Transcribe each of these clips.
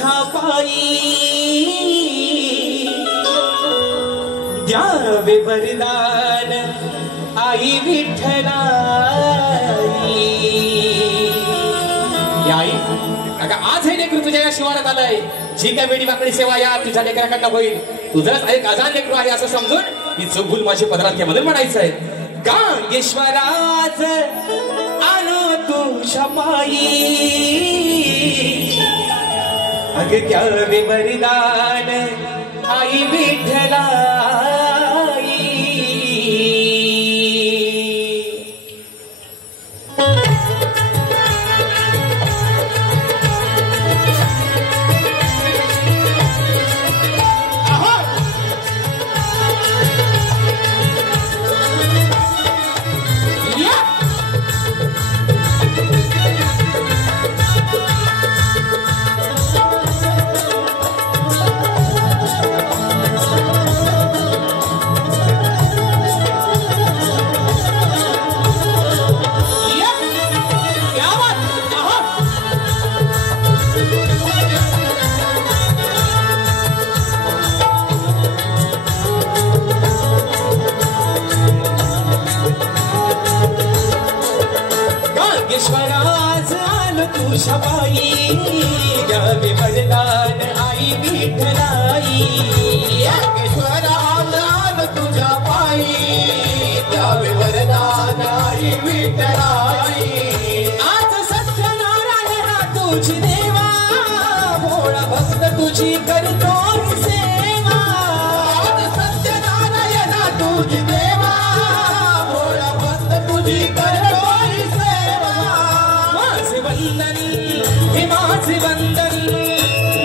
तुझ्या पायी द्यावे वरदान आई विठ्ठलाई। आई अगं आज हे लेकरू तुझ्या या शिवारात आलंय, जी काय वेडी वाकडी सेवा या तुझ्या लेकराकडनं होईल, तुझंच एक अजान लेकरू आहे असं समजून ही चुकभूल माझी पदरात घे म्हणून म्हणायचं आहे। गांगेश्वराज आलो तुझ्या पायी अग द्यावे वरदान आई विठ्ठलाई। गांगेश्वराज आलो तुझ्या पायी द्यावे वरदान आई विठ्ठलाई। गांगेश्वराज आलो तुझ्या पायी द्यावे वरदान आई विठ्ठलाई। आज सत्यनारायणा तुझी देवा भोळा भक्त तुझी करतो सेवा। आज सत्यनारायणा तुझी देवा भोळा भक्त तुझी करतो सेवा। माझे वंदन हे माझे वंदन,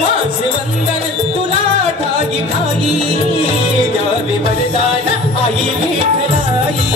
माझे वंदन तुला ठाई ठाई द्यावे वरदान आई विठ्ठलाई।